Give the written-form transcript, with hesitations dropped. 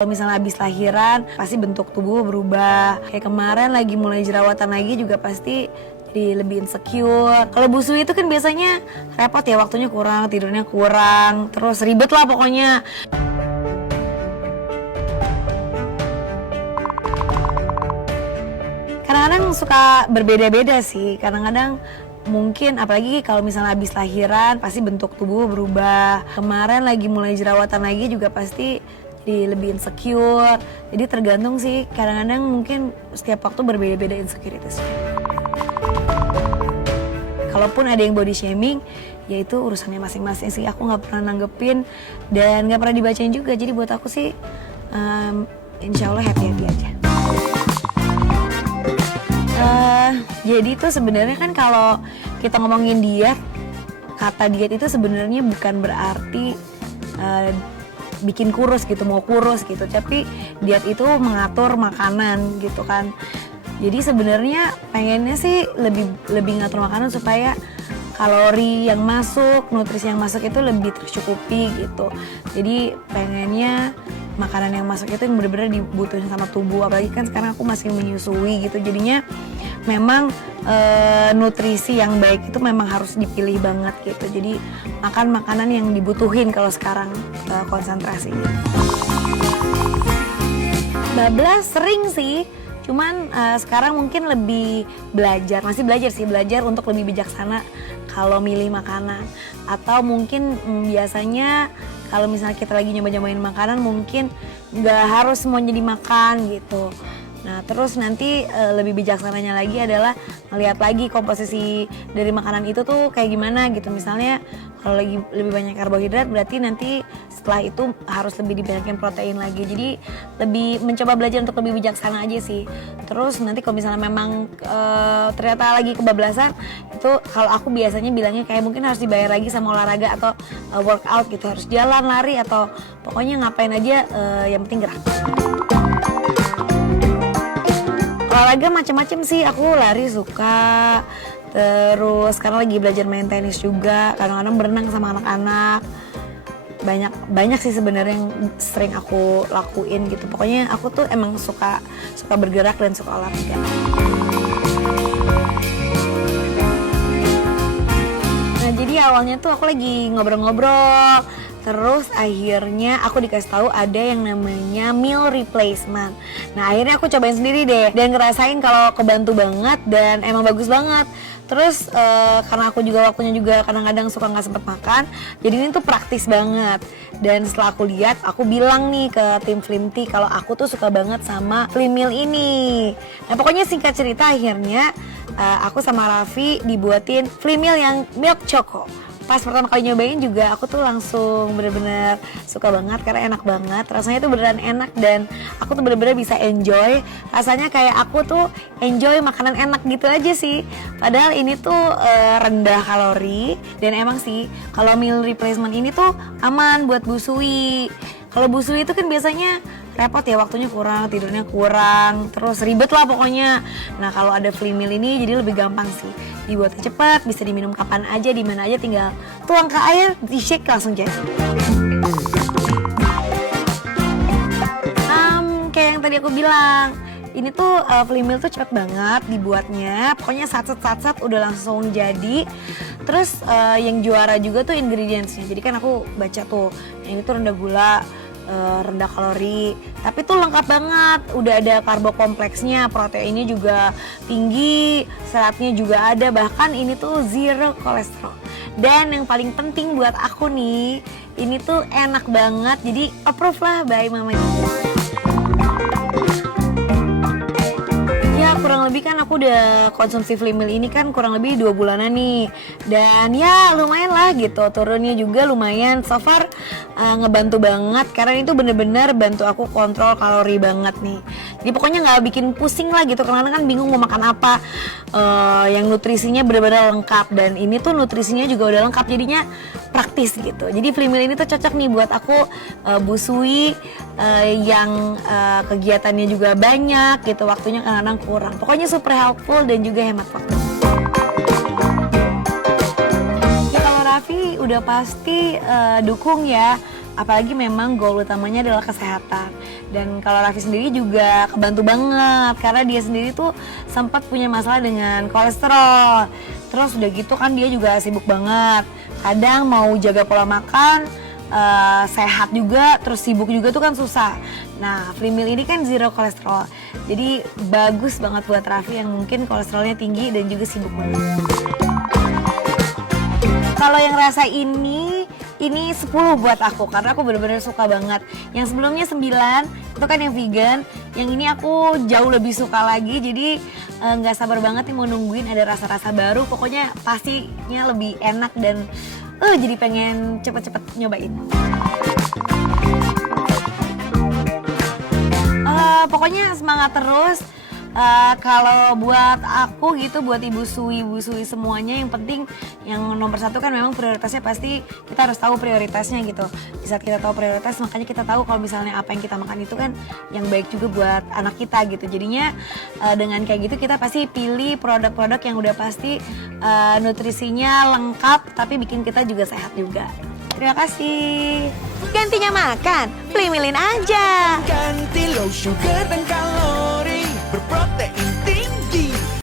Kalau misalnya habis lahiran, pasti bentuk tubuh berubah. Kayak kemarin lagi mulai jerawatan lagi juga pasti jadi lebih insecure. Kalau busui itu kan biasanya repot ya, waktunya kurang, tidurnya kurang, terus ribet lah pokoknya. Kadang-kadang suka berbeda-beda sih, kadang-kadang mungkin apalagi kalau misalnya habis lahiran pasti bentuk tubuh berubah. Kemarin lagi mulai jerawatan lagi juga pasti jadi lebih insecure. Jadi tergantung sih, kadang-kadang mungkin setiap waktu berbeda-beda insecurities. Kalaupun ada yang body shaming, ya itu urusannya masing-masing sih. Aku nggak pernah nanggepin dan nggak pernah dibacain juga. Jadi buat aku sih, insya Allah happy-happy aja. Jadi itu sebenarnya kan kalau kita ngomongin diet, kata diet itu sebenarnya bukan berarti bikin kurus gitu, mau kurus gitu. Tapi diet itu mengatur makanan gitu kan. Jadi sebenarnya pengennya sih lebih ngatur makanan supaya kalori yang masuk, nutrisi yang masuk itu lebih tercukupi gitu. Jadi pengennya makanan yang masuk itu yang benar-benar dibutuhin sama tubuh. Apalagi kan sekarang aku masih menyusui gitu. Jadinya memang nutrisi yang baik itu memang harus dipilih banget gitu. Jadi makan makanan yang dibutuhin kalau sekarang konsentrasinya. Bablas sering sih. Cuman sekarang mungkin lebih masih belajar untuk lebih bijaksana kalau milih makanan. Atau mungkin biasanya kalau misalnya kita lagi nyoba-nyobain makanan mungkin nggak harus semuanya dimakan gitu. Nah terus nanti lebih bijaksananya lagi adalah ngeliat lagi komposisi dari makanan itu tuh kayak gimana gitu. Misalnya kalau lagi lebih banyak karbohidrat berarti nanti setelah itu harus lebih dibanyakin protein lagi. Jadi lebih mencoba belajar untuk lebih bijaksana aja sih. Terus nanti kalau misalnya memang ternyata lagi kebablasan, itu kalau aku biasanya bilangnya kayak mungkin harus dibayar lagi sama olahraga atau workout gitu. Harus jalan, lari atau pokoknya ngapain aja yang penting gerak. Olahraga macam-macam sih, aku lari suka, terus sekarang lagi belajar main tenis juga, kadang-kadang berenang sama anak-anak. Banyak sih sebenarnya yang sering aku lakuin gitu. Pokoknya aku tuh emang suka bergerak dan suka olahraga. Nah jadi awalnya tuh aku lagi ngobrol-ngobrol. Terus akhirnya aku dikasih tahu ada yang namanya meal replacement. Nah akhirnya aku cobain sendiri deh dan ngerasain kalau kebantu banget dan emang bagus banget. Terus karena aku juga waktunya juga kadang-kadang suka nggak sempet makan, jadi ini tuh praktis banget. Dan setelah aku lihat, aku bilang nih ke tim Flimty kalau aku tuh suka banget sama Flim Meal ini. Nah pokoknya singkat cerita akhirnya aku sama Raffi dibuatin Flim Meal yang milk choco. Pas pertama kali nyobain juga aku tuh langsung bener-bener suka banget karena enak banget. Rasanya tuh beneran enak dan aku tuh bener-bener bisa enjoy. Rasanya kayak aku tuh enjoy makanan enak gitu aja sih. Padahal ini tuh rendah kalori dan emang sih kalau meal replacement ini tuh aman buat busui. Kalau busui itu kan biasanya repot ya, waktunya kurang, tidurnya kurang, terus ribet lah pokoknya. Nah kalau ada Flim Meal ini jadi lebih gampang sih. Dibuatnya cepat, bisa diminum kapan aja, di mana aja, tinggal tuang ke air, di shake langsung jadi. Kayak yang tadi aku bilang, ini tuh Flim Meal tuh cepet banget dibuatnya. Pokoknya sat-sat udah langsung jadi. Terus yang juara juga tuh ingredientsnya. Jadi kan aku baca tuh, ini tuh rendah gula, rendah kalori, tapi tuh lengkap banget. Udah ada karbo kompleksnya, proteinnya juga tinggi, seratnya juga ada, bahkan ini tuh zero kolesterol. Dan yang paling penting buat aku nih, ini tuh enak banget, jadi approve lah by Mama. Ya kurang lebih kan aku udah konsumsi Flim Meal ini kan kurang lebih 2 bulanan nih. Dan ya lumayan lah gitu, turunnya juga lumayan. So far ngebantu banget karena itu bener-bener bantu aku kontrol kalori banget nih. Jadi pokoknya gak bikin pusing lah gitu, karena kan bingung mau makan apa. Yang nutrisinya bener-bener lengkap dan ini tuh nutrisinya juga udah lengkap, jadinya praktis gitu. Jadi Flim Meal ini tuh cocok nih buat aku busui yang kegiatannya juga banyak gitu, waktunya kadang-kadang kurang. Pokoknya super helpful dan juga hemat waktu. Ya kalau Raffi udah pasti dukung ya. apalagi memang goal utamanya adalah kesehatan. Dan kalau Raffi sendiri juga kebantu banget karena dia sendiri tuh sempat punya masalah dengan kolesterol. Terus udah gitu kan dia juga sibuk banget, kadang mau jaga pola makan, sehat juga, terus sibuk juga tuh kan susah. Nah, Free Meal ini kan zero kolesterol, jadi bagus banget buat Raffi yang mungkin kolesterolnya tinggi dan juga sibuk banget. Kalau yang rasa ini 10 buat aku karena aku bener-bener suka banget. Yang sebelumnya 9 itu kan yang vegan, yang ini aku jauh lebih suka lagi, jadi nggak sabar banget nih mau nungguin ada rasa-rasa baru. Pokoknya pastinya lebih enak dan jadi pengen cepet-cepet nyobain. Pokoknya semangat terus. Kalau buat aku gitu, buat ibu sui semuanya, yang penting yang nomor satu kan memang prioritasnya pasti kita harus tahu prioritasnya gitu. Di saat kita tahu prioritas, makanya kita tahu kalau misalnya apa yang kita makan itu kan yang baik juga buat anak kita gitu. Jadinya dengan kayak gitu kita pasti pilih produk-produk yang udah pasti nutrisinya lengkap tapi bikin kita juga sehat juga. Terima kasih. Gantinya makan, Free Meal-in aja.